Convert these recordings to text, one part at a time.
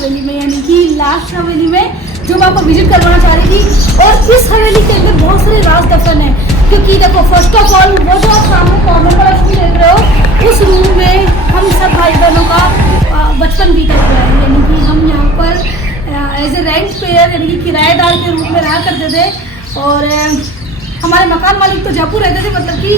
हवेली में, यानी कि लास्ट हवेली में जो मैं आपको विजिट करवाना चाह रही थी। और इस हवेली के अंदर बहुत सारे राज दफन है, क्योंकि देखो फर्स्ट ऑफ ऑल वो जो आप सामने कॉर्नर वाला रूम देख रहे हो, उस रूम में हम सब भाई बहनों का बचपन बीता हुआ है। यानी कि हम यहाँ पर एज ए रेंट पेयर यानी कि किराएदार के रूप में रहा करते थे। और हमारे मकान मालिक तो जयपुर रहते थे, मतलब कि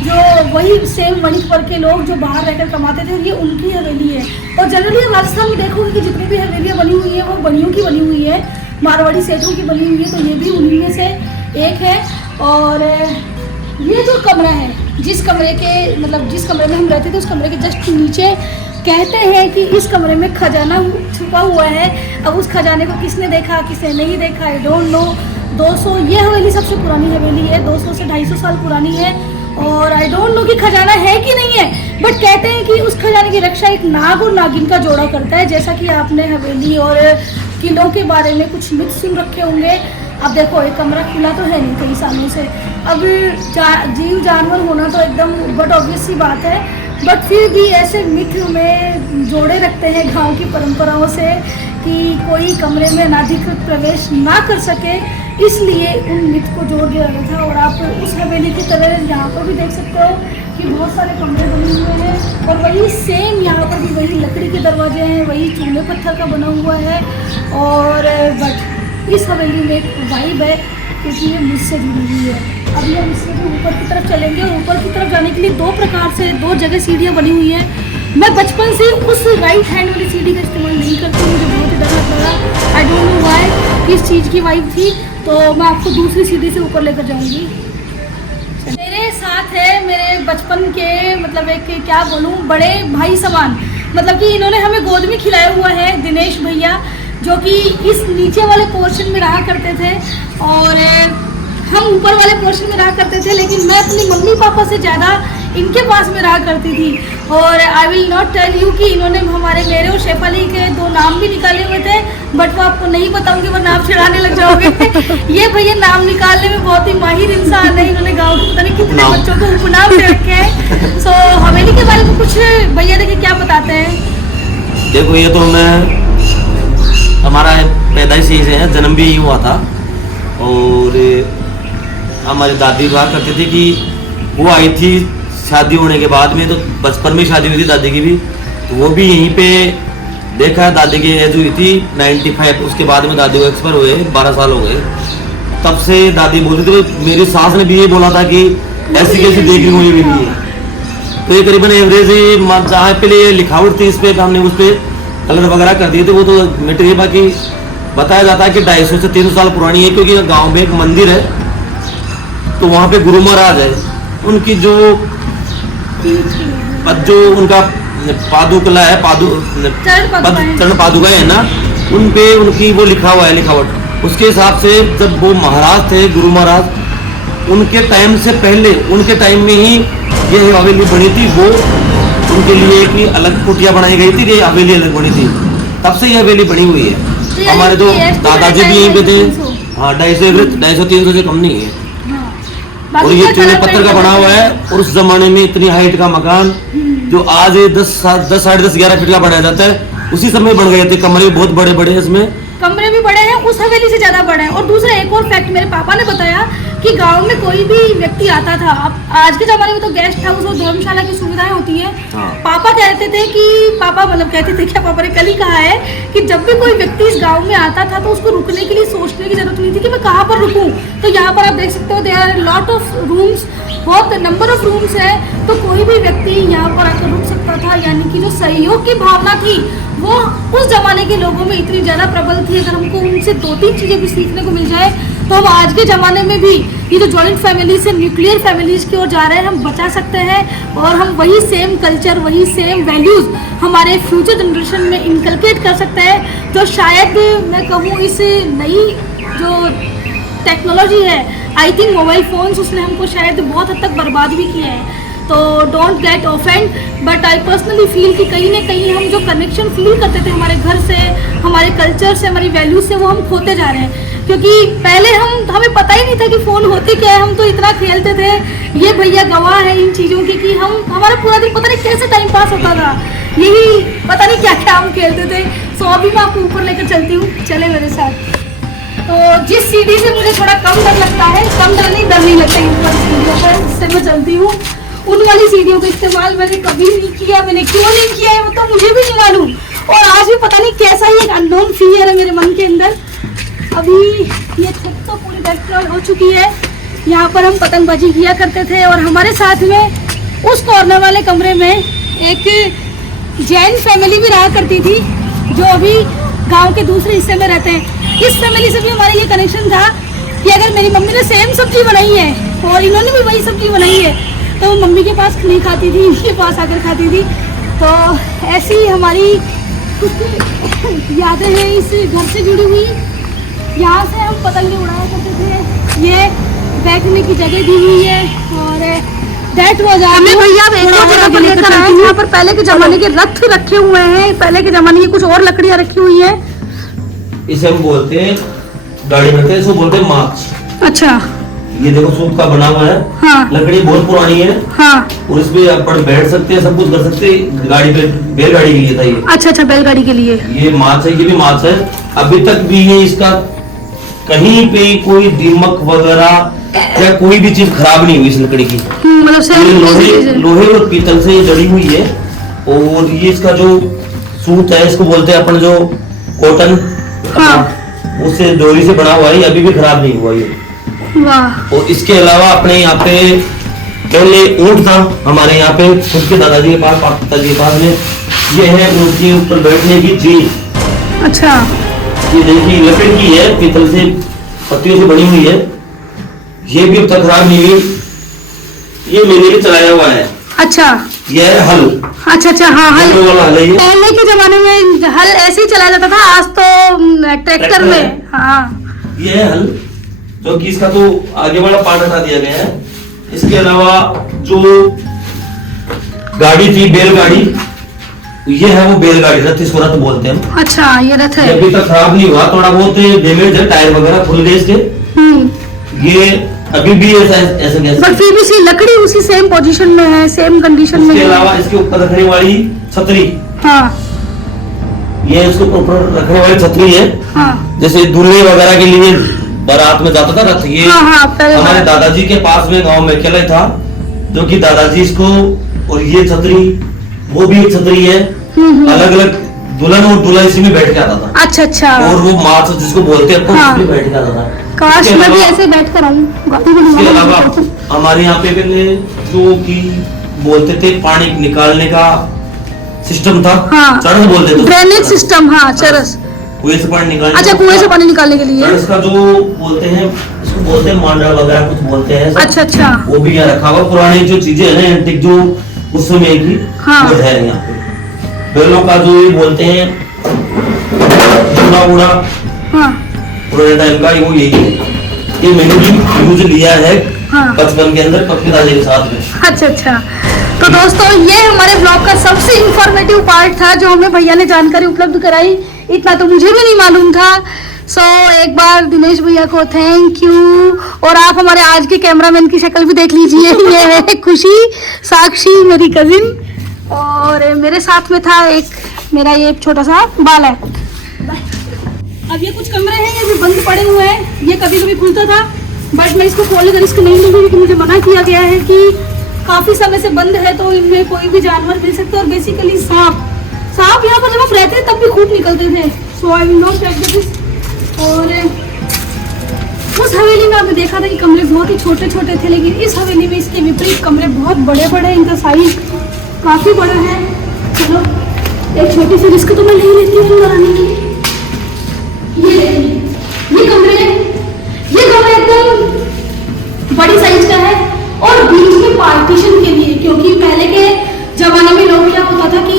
जो वही सेम मणिपुर के लोग जो बाहर रहकर कमाते थे, ये उनकी हवेली है। और जनरली राजस्थान में देखोगे कि जितनी भी हवेलियाँ बनी हुई है वो बनियों की बनी हुई है, मारवाड़ी सेठों की बनी हुई है, तो ये भी उन्हीं में से एक है। और ये जो कमरा है, जिस कमरे में हम रहते थे, उस कमरे के जस्ट नीचे कहते हैं कि इस कमरे में खजाना छुपा हुआ है। अब उस खजाने को किसने देखा, किसने नहीं देखा, आई डोंट नो। 200 ये हवेली सबसे पुरानी हवेली है, 200 से 250 साल पुरानी है। और आई डोंट नो कि खजाना है कि नहीं है, बट कहते हैं कि उस खजाने की रक्षा एक नाग और नागिन का जोड़ा करता है। जैसा कि आपने हवेली और किलों के बारे में कुछ मिथ सुन रखे होंगे। अब देखो एक कमरा खुला तो है नहीं कई सालों से, अब जीव जानवर होना तो एकदम बट ऑब्वियस सी बात है, बट फिर भी ऐसे मिथ में जोड़े रखते हैं गांव की परंपराओं से कि कोई कमरे में अनाधिकृत प्रवेश ना कर सके, इसलिए उन मिथ को जोड़ दिया गया था। और आप उस हवेली की तरह यहाँ पर भी देख सकते हो कि बहुत सारे कमरे बने हुए हैं, और वही सेम यहाँ पर भी वही लकड़ी के दरवाजे हैं, वही चूने पत्थर का बना हुआ है। और बट इस हवेली में एक वाइब है, क्योंकि ये मुझसे जुड़ी हुई है। अभी हम इससे ऊपर की तरफ चलेंगे, और ऊपर की तरफ जाने के लिए दो जगह सीढ़ियाँ बनी हुई हैं। मैं बचपन से उस राइट हैंड वाली सीढ़ी का इस्तेमाल नहीं करती, मुझे बहुत ही डर लगता था। आई डोंट नो व्हाई, किस चीज़ की वाइब थी, तो मैं आपको दूसरी सीढ़ी से ऊपर लेकर जाऊंगी। मेरे साथ है मेरे बचपन के, मतलब एक क्या बोलूँ, बड़े भाई समान, मतलब कि इन्होंने हमें गोद में खिलाया हुआ है, दिनेश भैया, जो कि इस नीचे वाले पोर्शन में रहा करते थे और हम ऊपर वाले पोर्शन में रहा करते थे। लेकिन मैं अपनी मम्मी पापा से ज़्यादा इनके पास में रहा करती थी। और I will not tell you कि इन्होंने मेरे और शेफाली के 2 नाम भी निकाले हुए थे, बट वो आपको नहीं बताऊंगी वरना आप चिढ़ाने लग जाओगे। ये भैया नाम निकालने में बहुत ही माहिर इंसान है, इन्होंने गाँव के पता नहीं कितने बच्चों को उपनाम दे रखे हैं। सो हवेली के बारे में कुछ भैया देखिए क्या बताते हैं। देखो ये तो मैं हमारा पैदाइश यही से है, जन्म भी यही हुआ था। और हमारी दादी कहा करती थी कि वो आई थी शादी होने के बाद में, तो बचपन में शादी हुई थी दादी की भी, तो वो भी यहीं पे देखा है। दादी की एज हुई थी 95, उसके बाद में दादी को एक्सपायर हुए 12 साल हो गए। तब से दादी बोलती थी, मेरी सास ने भी ये बोला था कि ऐसी कैसी देख रही हुई भी नहीं है। तो ये करीबन एवरेज जहाँ पे लिखावट थी इस पर हमने उस पर कलर वगैरह कर दिए थे, वो तो मिट गई। बाकी बताया जाता है कि 250 से 300 साल पुरानी है, क्योंकि गांव में एक मंदिर है, तो वहाँ पे गुरु महाराज है, उनकी जो उनका पादुकला है, चरण पादुका है ना, उन पे उनकी वो लिखा हुआ है लिखावट। उसके हिसाब से जब वो महाराज थे गुरु महाराज, उनके टाइम से पहले, उनके टाइम में ही ये हवेली बनी थी। वो उनके लिए एक अलग कुटिया बनाई गई थी, ये हवेली अलग बनी थी, तब से ये हवेली बनी हुई है। हमारे तो दादाजी भी यहीं पे थे। हाँ, 250-300 से कम नहीं है। और ये चूने पत्थर का बना हुआ है, और उस जमाने में इतनी हाइट का मकान जो आज 10, 10, 10, 11 फीट का बनाया जाता है, उसी समय बन गए थे। कमरे बहुत बड़े बड़े हैं, इसमें कमरे भी बड़े हैं, उस हवेली से ज्यादा बड़े हैं। और दूसरा एक और फैक्ट मेरे पापा ने बताया कि गांव में कोई भी व्यक्ति आता था, अब आज के ज़माने में तो गेस्ट हाउस और धर्मशाला की सुविधाएं होती हैं। हाँ। पापा कहते थे कि कहते थे क्या, पापा ने कल ही कहा है कि जब भी कोई व्यक्ति इस गांव में आता था तो उसको रुकने के लिए सोचने की जरूरत नहीं थी कि मैं कहाँ पर रुकूं। तो यहाँ पर आप देख सकते हो, there are lot of rooms, बहुत नंबर ऑफ रूम्स है, तो कोई भी व्यक्ति यहाँ पर आकर रुक सकता था। यानी कि जो सहयोग की भावना थी वो उस जमाने के लोगों में इतनी ज़्यादा प्रबल थी। अगर हमको उनसे 2-3 चीज़ें भी सीखने को मिल जाए तो हम आज के ज़माने में भी ये जो जॉइंट फैमिली से न्यूक्लियर फैमिलीज की ओर जा रहे हैं, हम बचा सकते हैं। और हम वही सेम कल्चर, वही सेम वैल्यूज़ हमारे फ्यूचर जनरेशन में इनकलकेट कर सकते हैं, जो शायद मैं कहूँ इस नई जो टेक्नोलॉजी है, आई थिंक मोबाइल फ़ोन्स, उसने हमको शायद बहुत हद तक बर्बाद भी किया है। तो don't get offend, but I personally feel कि कहीं ना कहीं हम जो कनेक्शन फील करते थे हमारे घर से, हमारे कल्चर से, हमारी वैल्यूज से, वो हम खोते जा रहे हैं। क्योंकि पहले हमें पता ही नहीं था कि फ़ोन होते क्या है, हम तो इतना खेलते थे। ये भैया गवाह है इन चीज़ों की कि हमारा पूरा दिन पता नहीं कैसे टाइम पास होता था। यही पता नहीं क्या क्या हम खेलते थे। सो अभी मैं आपको ऊपर लेकर चलती हूँ, चले मेरे साथ। तो जिस सीढ़ी से मुझे थोड़ा कम डर लगता है, कम डर नहीं लगता है ऊपर सीढ़ियों पर, जिससे मैं चलती हूँ, उन वाली सीढ़ियों का इस्तेमाल मैंने कभी नहीं किया। मैंने क्यों नहीं किया है वो तो मुझे भी नहीं मालूम, और आज भी पता नहीं कैसा ही एक अननोन फियर है मेरे मन के अंदर। अभी ये छत तो पूरी डेस्ट्रॉय हो चुकी है। यहाँ पर हम पतंगबाजी किया करते थे, और हमारे साथ में उस कॉर्नर वाले कमरे में एक जैन फैमिली भी रहा करती थी, जो अभी गांव के दूसरे हिस्से में रहते हैं। इस फैमिली से भी हमारा ये कनेक्शन था कि अगर मेरी मम्मी ने सेम सब्जी बनाई है और इन्होंने भी वही सब्जी बनाई है, तो वो मम्मी के पास नहीं खाती थी, इनके पास आकर खाती थी। तो ऐसी हमारी कुछ यादें हैं इस घर से जुड़ी हुई। यहाँ से हम पतंगे उड़ाया करते थे, ये बैठने की जगह दी हुई है, और दैट वाज हमें भैया यहाँ पर पहले के जमाने के रथ रखे हुए हैं, पहले के जमाने की कुछ और लकड़ियाँ रखी हुई है। इसे हम बोलते हैं गाड़ी रखते हैं, इसको बोलते हैं मार्च। अच्छा, ये देखो सूत का बना हुआ है। हाँ। लकड़ी बहुत पुरानी है। हाँ। और इसमें अपन बैठ सकते हैं, सब कुछ कर सकते हैं। गाड़ी पे बैलगाड़ी के लिए था ये। अच्छा, बैलगाड़ी के लिए ये मार्च है, ये भी मार्च है। अभी तक भी ये इसका कहीं पे कोई दीमक वगैरह या कोई भी चीज खराब नहीं हुई इस लकड़ी की। मतलब लोहे और पीतल से जड़ी हुई है। और ये इसका जो सूत है, इसको बोलते हैं अपन जो कॉटन, हाँ। उससे डोरी से बना हुआ है, अभी भी खराब नहीं हुआ ये। वाह। और इसके अलावा अपने यहाँ पे पहले ऊंट था हमारे यहाँ पे, खुद के दादाजी के पास, पिताजी के पास में। ये है ऊंट के ऊपर बैठने की चीज। अच्छा। ये देखिए लकड़ी की है, पीतल से पत्तियों से बनी हुई है। ये भी अब तक खराब नहीं हुई। ये मैंने भी चलाया हुआ है। अच्छा। ये है हल। अच्छा, हाँ, हल। है पहले के जमाने में हल ऐसे ही चलाया जाता था, आज तो ट्रैक्टर में। हाँ। ये है हल, जो कि इसका तो आगे वाला पार्ट हटा दिया गया है। इसके अलावा जो गाड़ी थी बैलगाड़ी, ये है वो बैलगाड़ी, रथ, इसको रथ बोलते हैं। अच्छा, ये रथ है। ये अभी तक खराब नहीं हुआ, थोड़ा बहुत डैमेज है, टायर वगैरह खुल गए इसके। ये अभी भी ऐसे बट फिर भी सी लकड़ी उसी सेम पोजीशन में है, सेम कंडीशन में। इसके अलावा इसके ऊपर रखने वाली छतरी, हाँ, ये इसके ऊपर रखने वाली छतरी है। हाँ। जैसे दूल्हे वगैरह के लिए बारात में जाता था रथ, ये हमारे दादाजी के पास में गांव में अकेला था, जो कि दादाजी इसको, और ये छतरी, वो भी एक छतरी है। अलग अलग दुल्हन और दूल्हा इसी में बैठ के आता था। अच्छा। और वो मार्च जिसको बोलते हैं, हाँ। उसमें बैठ के आता था। काश मैं भी ऐसे बैठ कर आऊं। इसके अलावा हमारे यहाँ पे पहले जो कि बोलते थे पानी निकालने का सिस्टम था, हाँ। चरस बोलते थे, ड्रेनेज सिस्टम। हाँ, चरस, कुएं से पानी निकालने। अच्छा, कुएं से पानी निकालने के लिए इसका जो बोलते हैं, इसको बोलते हैं मांडा वगैरह कुछ बोलते हैं। अच्छा। वो भी यहाँ रखा हुआ, पुरानी जो चीजें है ना, एंटिक, जो उस समय की, हाँ। वो है यहाँ पे। बैलों का जो ये बोलते हैं उड़ा, हाँ। पुराने टाइम का वो यही है। ये मैंने भी यूज लिया है, हाँ। बचपन के अंदर अपने दादा के साथ में। अच्छा। तो दोस्तों, ये हमारे ब्लॉग का सबसे इंफॉर्मेटिव पार्ट था, जो हमें भैया ने जानकारी उपलब्ध कराई। इतना तो मुझे भी नहीं मालूम था। सो एक बार दिनेश भैया को थैंक यू। और आप हमारे आज के कैमरामैन की शक्ल भी देख लीजिए, ये है खुशी, साक्षी मेरी कजिन, और मेरे साथ में था एक मेरा ये छोटा सा बाल है। अब ये कुछ कमरे हैं, ये भी बंद पड़े हुए हैं। ये कभी कभी खुलता था, बट मैं इसको खोलने का रिस्क नहीं लूंगी, क्योंकि मुझे मना किया गया है कि काफी समय से बंद है, तो इनमें कोई भी जानवर मिल सकता है। और बेसिकली सांप यहाँ पर जब हम रहते थे तब भी खूब निकलते थे। So I will not take this. और उस हवेली में आपने देखा था कि कमरे बहुत ही छोटे छोटे थे, लेकिन इस हवेली में इसके विपरीत कमरे बहुत बड़े बड़े, इनका साइज काफी बड़ा है। चलो, एक छोटी सी रिस्क तो मैं ले लेती हूँ अंदर आने के लिए। ये कमरे एकदम बड़ी साइज का है, और बीच में पार्टीशन के लिए, क्योंकि पहले के जमाने में लोग क्या होता था कि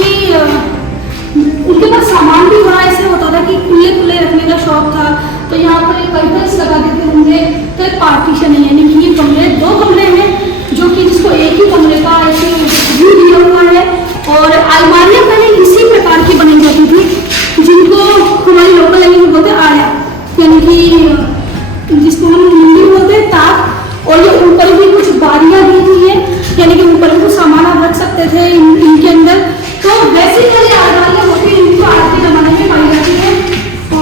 उनके पास सामान भी थोड़ा ऐसे होता था कि खुले रखने का शौक था, तो यहाँ पर कर्टन्स लगा देते होंगे। तो एक पार्टीशन है, यानी कि ये कमरे, 2 कमरे हैं, जो कि जिसको एक ही कमरे का ऐसे व्यू दिया हुआ है। और अलमारियाँ पहले इसी प्रकार की बनी जाती थी, जिनको हमारी लोकल लैंग्वेज में बोलते हैं आड़ा, यानी कि जिसको हम हिंदी बोलते हैं ताक। और ये ऊपर भी कुछ बारियां दी हुई है, यानी कि ऊपर भी कुछ सामान आप रख सकते थे इनके अंदर। तो वैसे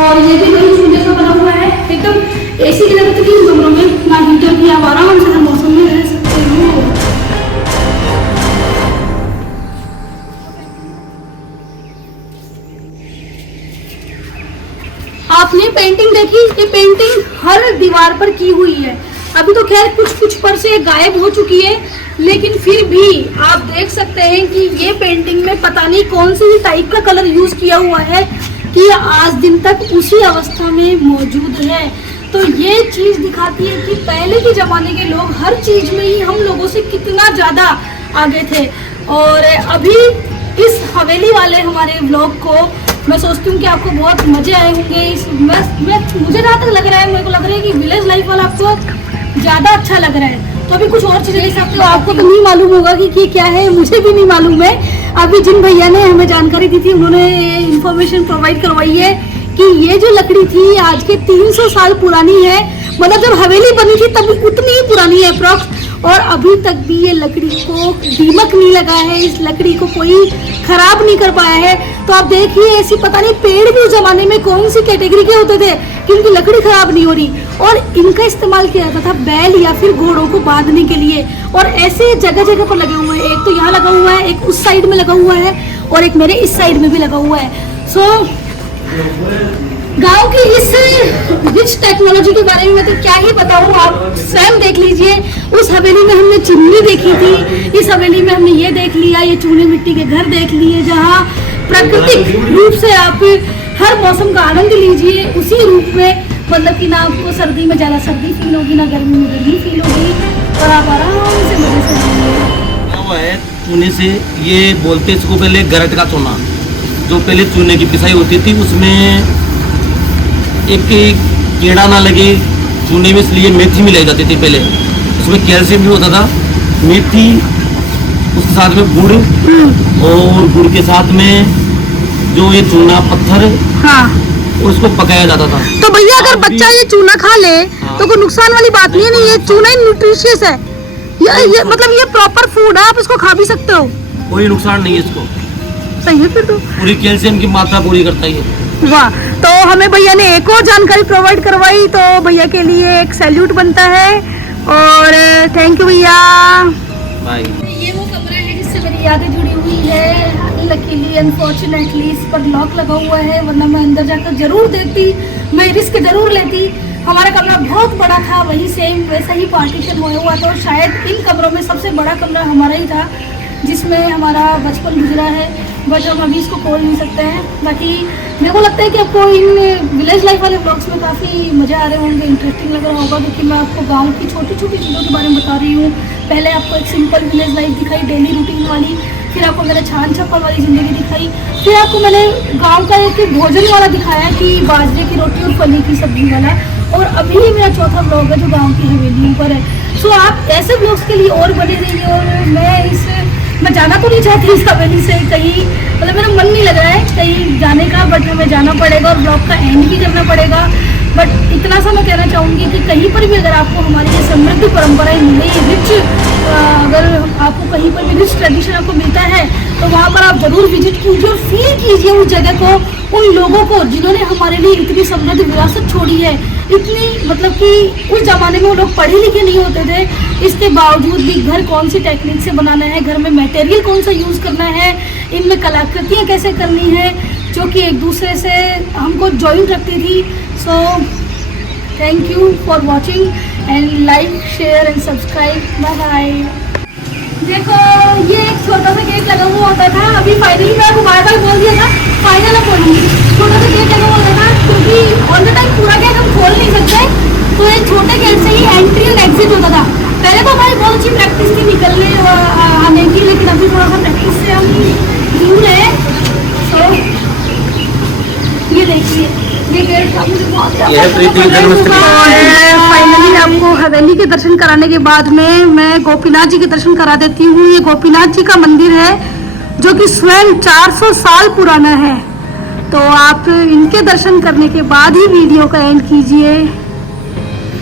और ये भी वही चूने का बना हुआ है, एकदम एसी की जरूरत नहीं कमरों में, ना हीटर की, आप आराम से हर मौसम में रह सकते हो। आपने पेंटिंग देखी, ये पेंटिंग हर दीवार पर की हुई है। अभी तो खैर कुछ कुछ पर से गायब हो चुकी है, लेकिन फिर भी आप देख सकते हैं कि ये पेंटिंग में पता नहीं कौन सी टाइप का कलर यूज किया हुआ है कि आज दिन तक उसी अवस्था में मौजूद है। तो ये चीज दिखाती है कि पहले के जमाने के लोग हर चीज में ही हम लोगों से कितना ज्यादा आगे थे। और अभी इस हवेली वाले हमारे व्लॉग को मैं सोचती हूँ कि आपको बहुत मजे आए होंगे। मुझे जहाँ तक लग रहा है, मेरे को लग रहा है कि विलेज लाइफ वाला आपको ज्यादा अच्छा लग रहा है। तो अभी कुछ और चीजें देख सकते हो, आपको तो नहीं मालूम होगा कि क्या है, मुझे भी नहीं मालूम है। अभी जिन भैया ने हमें जानकारी दी थी, उन्होंने इंफॉर्मेशन प्रोवाइड करवाई है कि ये जो लकड़ी थी आज के 300 साल पुरानी है। मतलब जब हवेली बनी थी तब उतनी ही पुरानी है अप्रॉक्स, और अभी तक भी ये लकड़ी को दीमक नहीं लगा है, इस लकड़ी को कोई खराब नहीं कर पाया है। तो आप देखिए, ऐसी पता नहीं पेड़ भी उस जमाने में कौन सी कैटेगरी के होते थे कि इनकी लकड़ी खराब नहीं हो रही। और इनका इस्तेमाल किया जाता था बैल या फिर घोड़ों को बांधने के लिए, और ऐसे जगह जगह पर लगे हुए हैं। एक तो यहाँ लगा हुआ है, एक उस साइड में लगा हुआ है, और एक मेरे इस साइड में भी लगा हुआ है। सो गांव की इस रिच टेक्नोलॉजी के बारे में मैं तो क्या ही बताऊं, आप स्वयं देख लीजिए। उस हवेली में हमने चिमनी देखी थी, इस हवेली में हमने ये देख लिया, ये चूने मिट्टी के घर देख लिए, जहाँ प्राकृतिक रूप से आप हर मौसम का आनंद लीजिए उसी रूप में। मतलब कि ना आपको सर्दी में ज़्यादा सर्दी फील होगी, ना गर्मी में गर्मी फील होगी, और आप आराम से मजे से रहेंगे। चूने से ये बोलते इसको पहले गरट का चूना, जो पहले चूने की पिसाई होती थी, उसमें एक कीड़ा ना लगे चूने में, इसलिए मेथी मिलाई जाती थी पहले। उसमें कैल्शियम भी होता था। मेथी, उसके साथ में गुड़, और गुड़ के साथ में जो ये चूना पत्थर, हाँ, उसको पकाया जाता था। तो भैया अगर बच्चा ये चूना खा ले तो कोई नुकसान वाली बात नहीं है? नहीं, ये चूना ही न्यूट्रिशियस है, ये मतलब ये प्रॉपर फूड है, आप इसको खा भी सकते हो, कोई नुकसान नहीं है इसको। सही है फिर तो, पूरी कैल्शियम की मात्रा पूरी करता है ये। वाह। तो हमें भैया ने एक और जानकारी प्रोवाइड करवाई, तो भैया के लिए एक सैल्यूट बनता है, और थैंक यू भैया। बाय। ये वो कमरा है जिससे मेरी यादें जुड़ी हुई है। लकीली अनफॉर्चुनेटली इस पर लॉक लगा हुआ है, वरना मैं अंदर जाकर जरूर देखती, मैं रिस्क जरूर लेती। हमारा कमरा बहुत बड़ा था, वही सेम वैसा ही पार्टीशन हुआ हुआ था, और शायद इन कमरों में सबसे बड़ा कमरा हमारा ही था, जिसमें हमारा बचपन गुजरा है। बट हम अभी इसको खोल नहीं सकते हैं। बाकी मेरे को लगता है कि आपको इन विलेज लाइफ वाले ब्लॉग्स में काफ़ी मज़े आ रहे होंगे, इंटरेस्टिंग लग रहा होगा, क्योंकि मैं आपको गांव की छोटी छोटी चीज़ों के बारे में बता रही हूँ। पहले आपको एक सिंपल विलेज लाइफ दिखाई, डेली रूटीन वाली, फिर आपको मैंने छान छप्पल वाली ज़िंदगी दिखाई, फिर आपको मैंने गाँव का एक भोजन वाला दिखाया कि बाजरे की रोटी और फली की सब्जी वाला, और अभी मेरा चौथा ब्लॉग है जो गाँव की हवेलियों पर है। सो आप ऐसे ब्लॉग्स के लिए और बने रहिए। और मैं जाना तो नहीं चाहती इस हवेली से कहीं, मतलब मेरा मन नहीं लग रहा है कहीं जाने का, बट हमें जाना पड़ेगा और ब्लॉग का एंड भी करना पड़ेगा। बट इतना सा मैं कहना चाहूँगी कि कहीं पर भी अगर आपको हमारी ये समृद्ध परंपराएं मिले, रिच, अगर आपको कहीं पर भी रिच ट्रेडिशन आपको मिलता है, तो वहाँ पर आप ज़रूर विजिट कीजिए और फील कीजिए उस जगह को, उन लोगों को जिन्होंने हमारे लिए इतनी समृद्ध विरासत छोड़ी है। इतनी, मतलब कि उस ज़माने में वो लोग पढ़े लिखे नहीं होते थे, इसके बावजूद भी घर कौन सी टेक्निक से बनाना है, घर में मटेरियल कौन सा यूज़ करना है, इनमें कलाकृतियाँ कैसे करनी है, जो कि एक दूसरे से हमको जॉइंट रखती थी। So thank you for watching and like, share and subscribe. Bye bye. देखो, ये एक छोटा सा गेट लगा हुआ होता था, अभी फाइनली मैं आपको बार बार बोल दिया था, फाइनल अब बोलूँगी, छोटा सा गेट लगा हुआ होता था, क्योंकि ऑल द टाइम पूरा गेट हम खोल नहीं सकते, तो एक छोटे गेट से ही एंट्री और एग्जिट होता था। पहले तो हमारी बहुत अच्छी प्रैक्टिस थी निकलने और आने की, लेकिन अभी थोड़ा सा प्रैक्टिस से हम दूर है। तो ये देखिए, ये गेट का मुझे बहुत फाइनली आपको हवेली के दर्शन कराने के बाद में मैं गोपीनाथ जी के दर्शन करा देती हूँ। ये गोपीनाथ जी का मंदिर है जो कि स्वयं 400 साल पुराना है। तो आप इनके दर्शन करने के बाद ही वीडियो का एंड कीजिए।